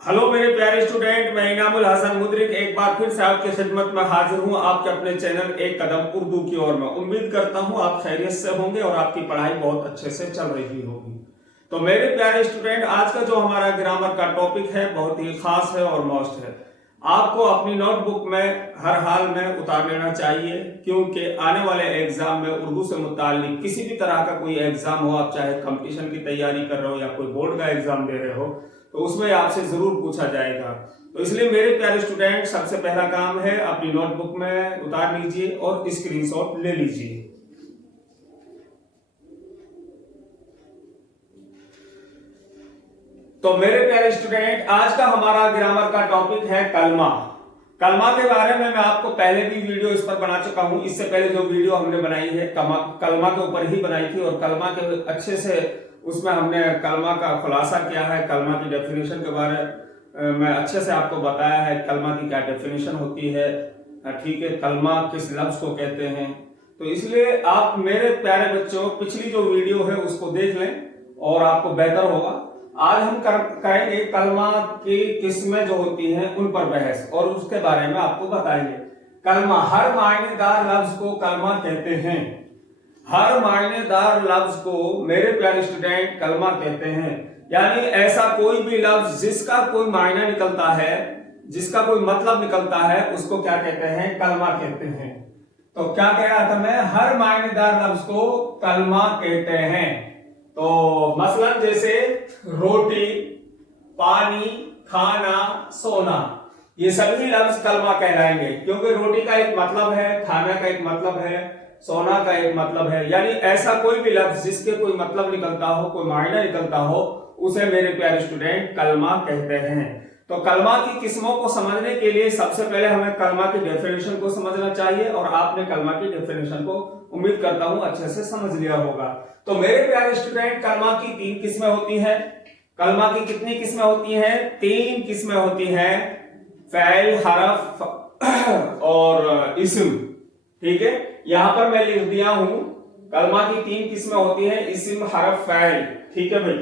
Hello मेरे प्यारे student, मैं इनामुल हसन मुदरिक एक बार फिर से आपकी खिदमत में हाजिर हूं आपके अपने चैनल एक कदम उर्दू की ओर में। उम्मीद करता हूं आप खैरियत से होंगे और आपकी पढ़ाई बहुत अच्छे से चल रही होगी। तो मेरे प्यारे स्टूडेंट, आज का जो हमारा ग्रामर का टॉपिक है बहुत ही खास है और मस्त है। आपको अपनी नोटबुक में हर हाल में उतार लेना चाहिए, क्योंकि आने वाले एग्जाम में उर्दू से मुताल्लिक किसी भी तरह का कोई एग्जाम हो, आप चाहे कंपटीशन की तैयारी कर रहे हो या कोई बोर्ड का एग्जाम दे रहे हो, तो उसमें आपसे जरूर पूछा जाएगा। तो इसलिए मेरे प्यारे स्टूडेंट, सबसे पहला काम है अपनी नोटबुक में उतार लीजिए और स्क्रीनशॉट ले लीजिए। तो मेरे प्यारे स्टूडेंट, आज का हमारा ग्रामर का टॉपिक है कलमा। कलमा के बारे में मैं आपको पहले भी वीडियो इस पर बना चुका हूं। इससे पहले जो वीडियो हमने बनाई है कलमा के ऊपर ही बनाई थी और कलमा के अच्छे से उसमें हमने कलमा का खुलासा किया है। कलमा की डेफिनेशन के बारे में अच्छे से आपको बताया है, कलमा की क्या डेफिनेशन होती है, ठीक है, कलमा किस लफ्ज को कहते हैं। तो इसलिए आप मेरे प्यारे बच्चों पिछली जो वीडियो है उसको देख लें और आपको बेहतर होगा। आज हम करेंगे कलमा की किस्में जो होती हैं उन पर बहस और उसके बारे में आपको बताएंगे। कलमा, हर मायनेदार लफ्ज को कलमा कहते हैं। हर मायनेदार लफ्ज को मेरे प्यारे स्टूडेंट कलमा कहते हैं। यानी ऐसा कोई भी लफ्ज जिसका कोई मायना निकलता है, जिसका कोई मतलब निकलता है, उसको क्या कहते हैं? कलमा कहते हैं। तो क्या कह रहा था मैं? हर मायनेदार लफ्ज को कलमा कहते हैं। तो मसलन जैसे रोटी, पानी, खाना, सोना, ये सभी लफ्ज कलमा कहलाएंगे, क्योंकि रोटी का एक मतलब है, खाना का एक मतलब है, सोना का एक मतलब है। यानी ऐसा कोई भी लफ्ज जिसके कोई मतलब निकलता हो, कोई मायना निकलता हो, उसे मेरे प्यारे स्टूडेंट कलमा कहते हैं। तो कलमा की किस्मों को समझने के लिए सबसे पहले हमें कलमा की डेफिनेशन को समझना चाहिए और आपने कलमा की डेफिनेशन को उम्मीद करता हूं अच्छे से समझ लिया होगा। तो मेरे प्यारे स्टूडेंट, कलमा की 3 किस्में होती हैं। कलमा की कितनी किस्में होती हैं? 3 किस्में होती हैं, फ़ैल, हरफ और इस्म। ठीक है, यहां पर मैं लिख दिया हूं कलमा की 3 किस्में होती हैं, इस्म, हरफ, फ़ैल। ठीक है भाई।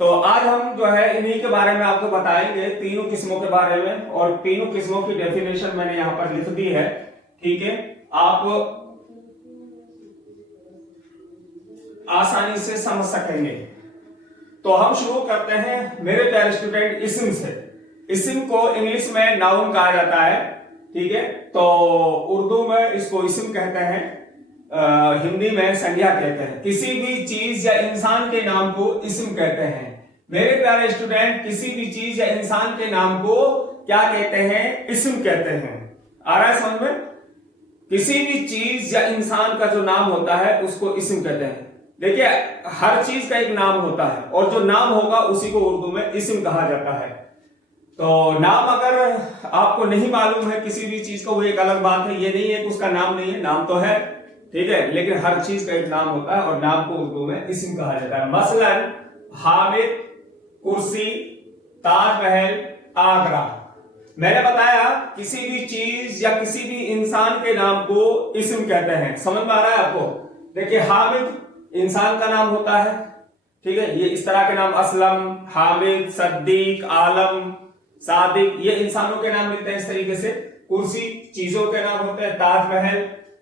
तो आज हम जो है इन्हीं के बारे में आपको बताएंगे, तीनों किस्मों के बारे में, और तीनों किस्मों की डेफिनेशन मैंने यहां पर लिख दी है। ठीक है, आप आसानी से समझ सकेंगे। तो हम शुरू करते हैं मेरे प्यारे स्टूडेंट इस्म से। इस्म को इंग्लिश में नाउन कहा जाता है। ठीक है, तो उर्दू में इसको इस्म कहते हैं, हिंदी में संज्ञा कहते हैं। किसी भी चीज या इंसान के नाम को इस्म कहते हैं। मेरे प्यारे स्टूडेंट, किसी भी चीज या इंसान के नाम को क्या कहते हैं? इस्म कहते हैं। आ रहा है समझ में? किसी भी चीज या इंसान का जो नाम होता है उसको इस्म कहते हैं। देखिए, हर चीज का एक नाम होता है और जो नाम होगा उसी को उर्दू में इस्म कहा जाता है। तो नाम अगर आपको नहीं मालूम है किसी भी चीज का, वो एक अलग बात है। ये नहीं है कि उसका नाम नहीं है, नाम तो है, ठीक है, लेकिन हर चीज का एक नाम होता है और नाम को उर्दू में इस्म कहा जाता है। मसलन हामिद, कुर्सी, ताजमहल, आगरा। मैंने बताया किसी भी चीज या किसी भी इंसान के नाम को इस्म कहते हैं। समझ में आ रहा है आपको? देखिए, हामिद इंसान का नाम होता है, ठीक है, ये इस तरह के नाम असलम, हामिद, सद्दीक, आलम, सादिक, ये इंसानों के नाम मिलते हैं इस तरीके से। कुर्सी चीजों के नाम होते हैं। ताजमहल,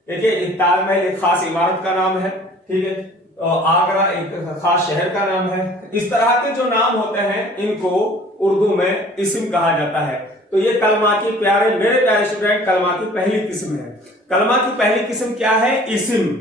देखिए ताजमहल एक खास इमारत का नाम है, ठीक है, और आगरा एक खास शहर का नाम है। इस तरह के जो नाम होते हैं इनको उर्दू में इस्म कहा जाता है। तो ये कलमा की मेरे प्यारे स्टूडेंट, कलमा की पहली किस्म है। कलमा की पहली किस्म क्या है? इस्म।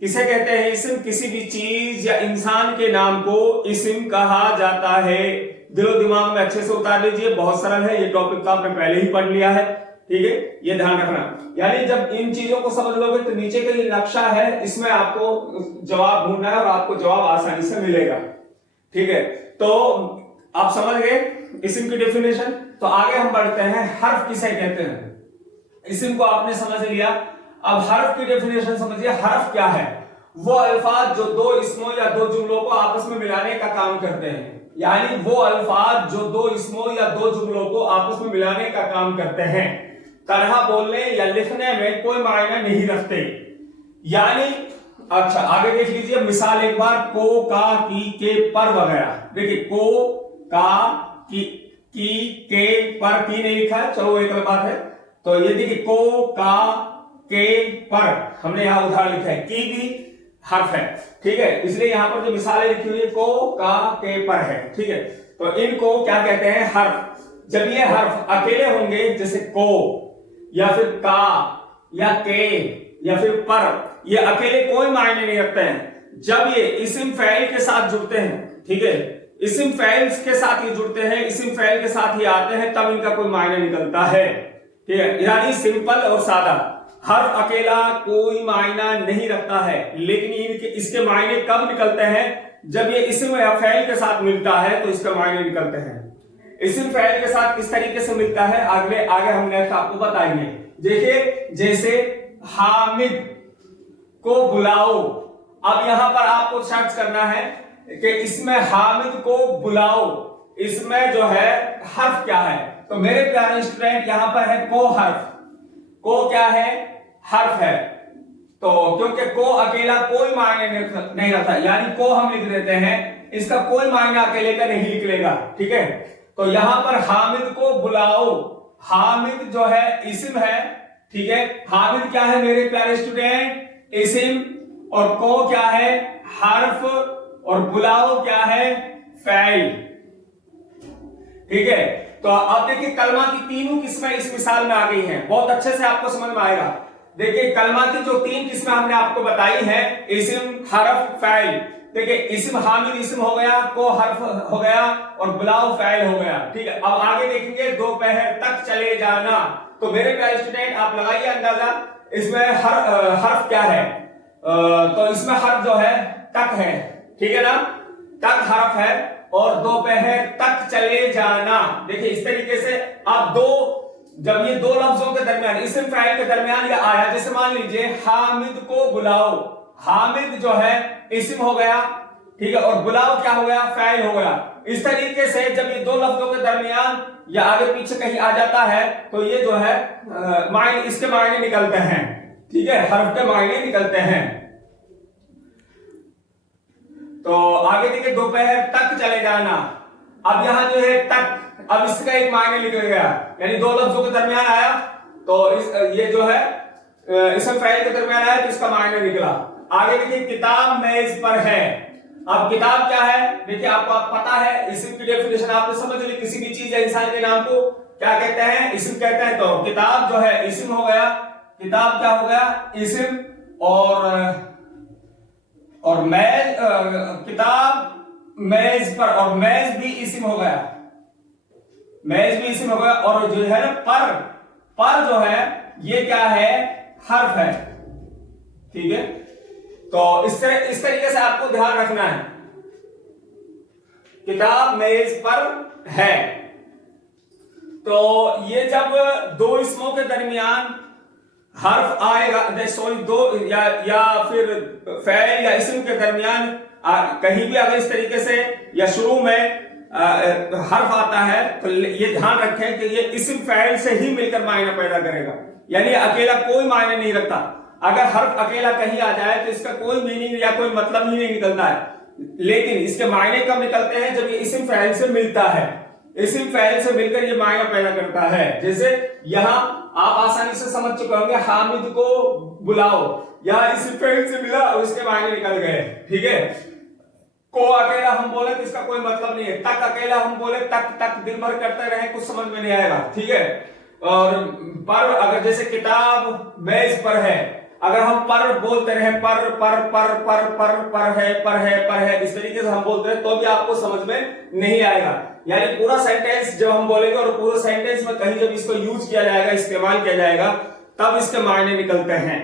किसे कहते हैं इस्म? किसी भी चीज या इंसान के नाम को इस्म कहा जाता है। दिलो दिमाग में अच्छे से उतार लीजिए, बहुत सरल है ये टॉपिक, तो आपने पहले ही पढ़ लिया है। ठीक है, ये ध्यान रखना। यानी जब इन चीजों को समझ लोगे तो नीचे का ये नक्शा है, इसमें आपको जवाब ढूंढना है और आपको जवाब आसानी से मिलेगा। ठीक है, तो आप समझ गए इस्म की डेफिनेशन। तो आगे हम बढ़ते हैं, हर्फ किसे कहते हैं? इस्म को आपने समझ लिया, अब हर्फ की डेफिनेशन समझिए। हर्फ क्या है? वो अल्फाज जो दो इसमों या दो जुमलों को आपस में मिलाने का काम करते हैं। यानी वो अल्फाज जो दो इसमों या दो जुमलों को आपस में मिलाने का काम करते हैं, तरह बोलने या लिखने में कोई मायना नहीं रखते। यानी अच्छा आगे देख लीजिए मिसाल एक बार, को, का, की, के, पर वगैरह। देखिए को, का, की, की, के, पर, की नहीं लिखा है, चलो एक अलग बात है। तो ये देखिए को, का, के, पर, हमने यहां उदाहरण लिखा है, की भी हर्फ है, ठीक है, इसलिए यहां पर जो मिसालें लिखी हुई है को, का, के, पर है, ठीक है। तो इनको क्या कहते हैं? हर्फ। जब ये हर्फ अकेले होंगे, जैसे को या फिर का या के या फिर पर, ये अकेले कोई मायने नहीं रखते हैं। जब ये इस्म फ़ाइल के साथ जुड़ते हैं, ठीक है, इस्म फ़ाइल के साथ ही जुड़ते हैं, इस्म फ़ाइल के साथ ही आते हैं, तब इनका कोई मायने निकलता है, ठीक है। यानी सिंपल और सादा। हर्फ अकेला कोई मायना नहीं रखता है, लेकिन इनके इसके मायने कब निकलते हैं? जब ये इस्म या फ़ाइल के साथ मिलता है तो इसके मायने निकलते हैं। इस्म फ़ाइल के साथ किस तरीके से मिलता है आगे हम नेक्स्ट आपको बताएंगे। देखिए, जैसे हामिद को बुलाओ, अब यहां पर आपको सर्च करना है कि इसमें हामिद को बुलाओ, इसमें जो है हर्फ क्या है। तो मेरे प्यारे स्टूडेंट, यहां पर है को हर्फ। को क्या है? हर्फ है। तो क्योंकि को अकेला कोई मायने नहीं रखता, यानी को हम लिख देते हैं, इसका कोई मायना अकेले का नहीं निकलेगा, ठीक है। तो यहां पर हामिद को बुलाओ, हामिद जो है इस्म है, ठीक है। हामिद क्या है मेरे प्यारे स्टूडेंट? इस्म। और को क्या है? हर्फ। और बुलाओ क्या है? फ़ाइल, ठीक है। तो अब देखिए, कलमा की तीनों किस्में इस मिसाल में आ गई हैं, बहुत अच्छे से आपको समझ में आएगा। देखिए, कलमा की जो 3 किस्में हमने आपको बताई हैं, इस्म, हर्फ, फ़ाइल। देखिए, इस्म हामिद इस्म हो गया, को हर्फ हो गया और बुलाओ फ़ाइल हो गया, ठीक है। अब आगे देखेंगे, दोपहर तक चले जाना। तो मेरे प्यारे स्टूडेंट, आप लगाइए अंदाजा, इसमें हर्फ क्या है? तो इसमें हर्फ जो है तक है, ठीक है ना, तक हर्फ है। और दोपहर तक चले जाना, देखिए इस तरीके से आप जब ये दो लफ्जों के दरमियान, इस्म फ़ाइल के दरमियान ये आया, जैसे मान लीजिए हामिद को बुलाओ, हामिद जो है इस्म हो गया, ठीक है, और बुलाओ क्या हो गया? फ़ाइल हो गया। इस तरीके से जब ये दो लफ्जों के दरमियान या आगे पीछे कहीं आ जाता है तो ये जो है मायने, इसके मायने निकलते हैं, ठीक है, हर्फ के मायने निकलते हैं। तो आगे देखिए, दोपहर तक चले जाना। अब यहां जो है तक, अब इसका एक मायने निकल गया, यानी दो लफ्जों के दरमियान आया तो ये जो है इस्म फ़ाइल के दरमियान आया तो इसका मायने निकला। आगे देखिए, किताब मेज पर है। अब किताब क्या है? देखिए, आपको पता है, इस्म की डेफिनेशन आपने समझ ली, किसी भी चीज या इंसान के नाम को क्या कहते हैं? इस्म कहते हैं। तो किताब जो है इस्म हो गया, किताब क्या हो गया? इस्म। और मेज, किताब मेज पर, और मेज भी इस्म हो गया, मेज भी इस्म हो गया। और जो है ना पर जो है ये क्या है? हर्फ है, ठीक है। तो इस तरीके से आपको ध्यान रखना है, किताब मेज पर है। तो ये जब दो इस्मों के दरमियान हर्फ आएगा, सॉरी, दो या फिर फ़ाइल या इस्म के दरमियान कहीं भी अगर इस तरीके से या शुरू में हर्फ आता है तो ये ध्यान रखें कि ये इस्म फ़ाइल से ही मिलकर मायना पैदा करेगा, यानी अकेला कोई मायने नहीं रखता। अगर हर्फ अकेला कहीं आ जाए तो इसका कोई मीनिंग या कोई मतलब ही नहीं निकलता है, लेकिन इसके मायने कब निकलते हैं? जब ये इस्म फ़ाइल से मिलता है, इस्म फ़ाइल से मिलकर ये मायना पैदा करता है। जैसे यहां आप आसानी से समझ चुके होंगे, हामिद को बुलाओ, यहां इस्म फ़ाइल से मिला और इसके मायने निकल गए, ठीक है। को अकेला हम बोले तो इसका कोई मतलब नहीं है, तक अकेला हम बोले तक दिन भर करते रहे, कुछ समझ में नहीं आएगा, ठीक है। और पर, अगर जैसे किताब मेज पर है, अगर हम पर बोलते रहे, पर है, इस तरीके से हम बोलते हैं तो भी आपको समझ में नहीं आएगा। यानी पूरा सेंटेंस जब हम बोलेंगे और पूरे सेंटेंस में कहीं जब इसको यूज किया जाएगा, इस्तेमाल किया जाएगा, तब इसके मायने निकलते हैं।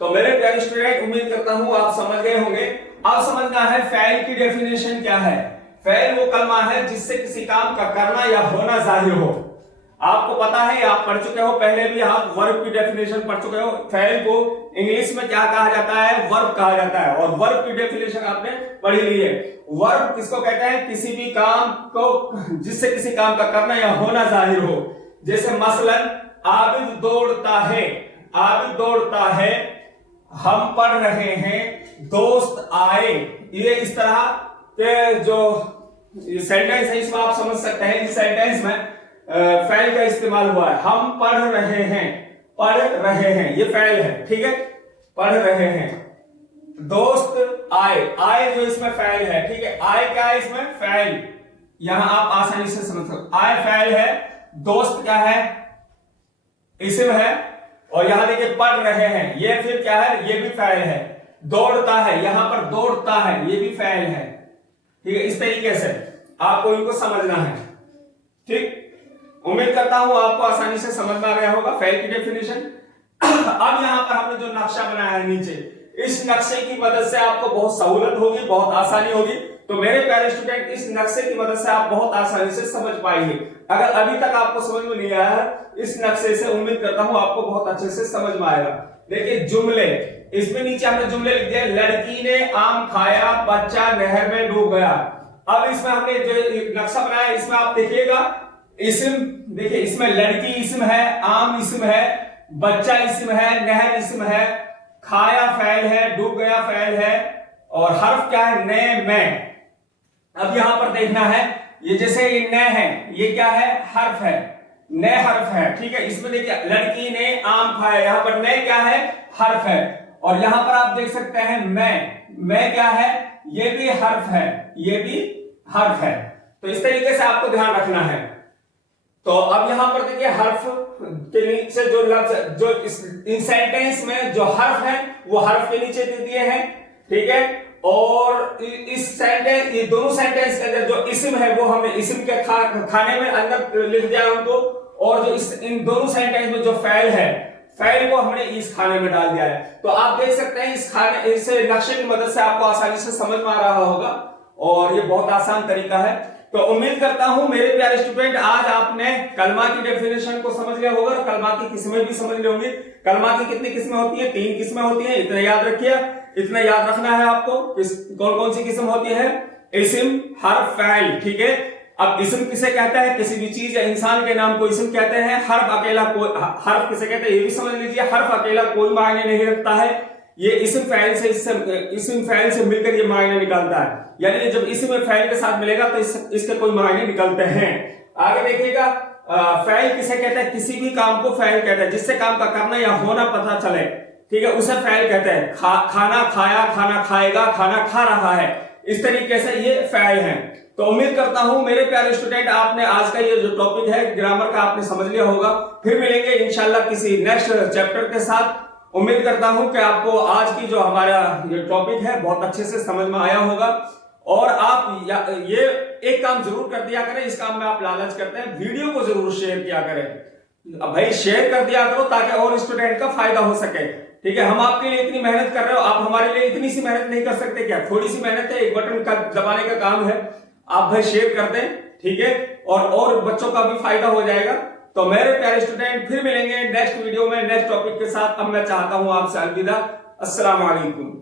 तो मेरे प्यारे स्टूडेंट, उम्मीद करता हूं आप समझ गए होंगे। अब समझना है फ़ाइल की डेफिनेशन क्या है। फ़ाइल वो कलमा है जिससे किसी काम का करना या होना जाहिर हो। आपको पता है, आप पढ़ चुके हो, पहले भी आप वर्ब की डेफिनेशन पढ़ चुके हो। फ़ाइल को इंग्लिश में क्या कहा जाता है? वर्ब कहा जाता है, और वर्ब की डेफिनेशन आपने पढ़ी ली है। वर्ब किसको कहते हैं? किसी भी काम को जिससे किसी काम का करना या होना जाहिर हो। जैसे मसलन आबिद दौड़ता है, आबिद दौड़ता है, हम पढ़ रहे हैं, दोस्त आए, ये इस तरह के जो सेंटेंस है, इसमें आप समझ सकते हैं इस सेंटेंस में फेल का इस्तेमाल हुआ है। हम पढ़ रहे हैं, पढ़ रहे हैं, ये फेल है, ठीक है, पढ़ रहे हैं। दोस्त आए, आए जो इसमें फेल है, ठीक है, आए क्या है इसमें फेल, यहां आप आसानी से समझ सकते, आए फेल है, दोस्त क्या है इस्म है, और यहां देखिए पढ़ रहे हैं, ये फिर क्या है, ये भी फेल है। दौड़ता है, यहां पर दौड़ता है, ये भी फेल है, ठीक है। इस तरीके से आपको इनको समझना है, ठीक। उम्मीद करता हूं आपको आसानी से समझ में आ गया होगा फेल की डेफिनेशन। अब यहां पर हमने जो नक्शा बनाया है नीचे, इस नक्शे की मदद से आपको बहुत सहूलत होगी, बहुत आसानी होगी। तो मेरे प्यारे स्टूडेंट, इस नक्शे की मदद से आप बहुत आसानी से समझ पाएंगे। अगर अभी तक आपको समझ में नहीं आया, इस नक्शे से उम्मीद करता हूं आपको बहुत अच्छे से समझ में आएगा। देखिए जुमले, इसमें नीचे हमने जुमले लिख दिया, लड़की ने आम खाया, बच्चा नहर में डूब गया। अब इसमें हमने जो नक्शा बनाया, इसमें आप देखिएगा इस्म, देखिए इसमें लड़की इस्म है, आम इस्म है, बच्चा इस्म है, नहर इस्म है, खाया फेल है, डूब गया फेल है, और हर्फ क्या है ने, में। अब यहां पर देखना है, ये जैसे ये न है, ये क्या है हर्फ है, न हर्फ है, ठीक है। इसमें देखिए लड़की ने आम खाया, यहां पर न क्या है हर्फ है, और यहां पर आप देख सकते हैं मैं क्या है, ये भी हर्फ है, ये भी हर्फ है। तो इस तरीके से आपको ध्यान रखना है। तो अब यहां पर देखिए हर्फ के नीचे जो लफ्ज, जो इन सेंटेंस में जो हर्फ है वो हर्फ के नीचे दे दिए हैं, ठीक है। और इस सेंटेंस, ये दोनों सेंटेंस के अंदर जो इस्म है वो हमने इस्म के खाने में अंदर लिख दिया उनको, और जो इन दोनों सेंटेंस में जो फेल है, फेल को हमने इस खाने में डाल दिया है। तो आप देख सकते हैं इस नक्शे की मदद से आपको आसानी से समझ में आ रहा होगा, और ये बहुत आसान तरीका है। तो उम्मीद करता हूं मेरे प्यारे स्टूडेंट, आज आपने कलमा की डेफिनेशन को समझ लिया होगा और कलमा की किस्में भी समझ ली होंगी। कलमा की कितनी किस्में होती है, 3 किस्में होती हैं, इतना याद रखिए, इतना याद रखना है आपको। कौन कौन सी किस्म होती है, इस्म, हर्फ, फेल, ठीक है। अब इस्म किसे कहता है, किसी भी चीज या इंसान के नाम को इस्म कहते हैं। हर्फ अकेला कोई, हर्फ किसे कहते हैं ये भी समझ लीजिए, हर्फ अकेला कोई मायने नहीं रखता है, ये इस्म फैल से मिलकर ये मायने निकालता है, यानी जब इस्म फैल के साथ मिलेगा तो इसके कोई मायने निकलते हैं। आगे देखिएगा, फैल किसे कहते हैं, किसी भी काम को फैल कहते हैं, जिससे काम का करना या होना पता चले, ठीक है, उसे फैल कहते हैं। खाना खाया, खाना खाएगा, खाना खा रहा है, इस तरीके से ये फैल है। तो उम्मीद करता हूं मेरे प्यारे स्टूडेंट, आपने आज का ये जो टॉपिक है ग्रामर का आपने समझ लिया होगा। फिर मिलेंगे इंशाल्लाह किसी नेक्स्ट चैप्टर के साथ। उम्मीद करता हूं कि आपको आज की जो हमारा ये टॉपिक है बहुत अच्छे से समझ में आया होगा, और आप ये एक काम जरूर कर दिया करें, इस काम में आप लालच करते हैं, वीडियो को जरूर शेयर किया करें। अब भाई शेयर कर दिया करो ताकि और स्टूडेंट का फायदा हो सके, ठीक है। हम आपके लिए इतनी मेहनत कर रहे हो, आप हमारे लिए इतनी सी मेहनत नहीं कर सकते क्या? थोड़ी सी मेहनत है, एक बटन का दबाने का काम है, आप भाई शेयर कर दें, ठीक है, और बच्चों का भी फायदा हो जाएगा। तो मेरे प्यारे स्टूडेंट, फिर मिलेंगे नेक्स्ट वीडियो में नेक्स्ट टॉपिक के साथ। अब मैं चाहता हूं आपसे अलविदा, अस्सलाम वालेकुम।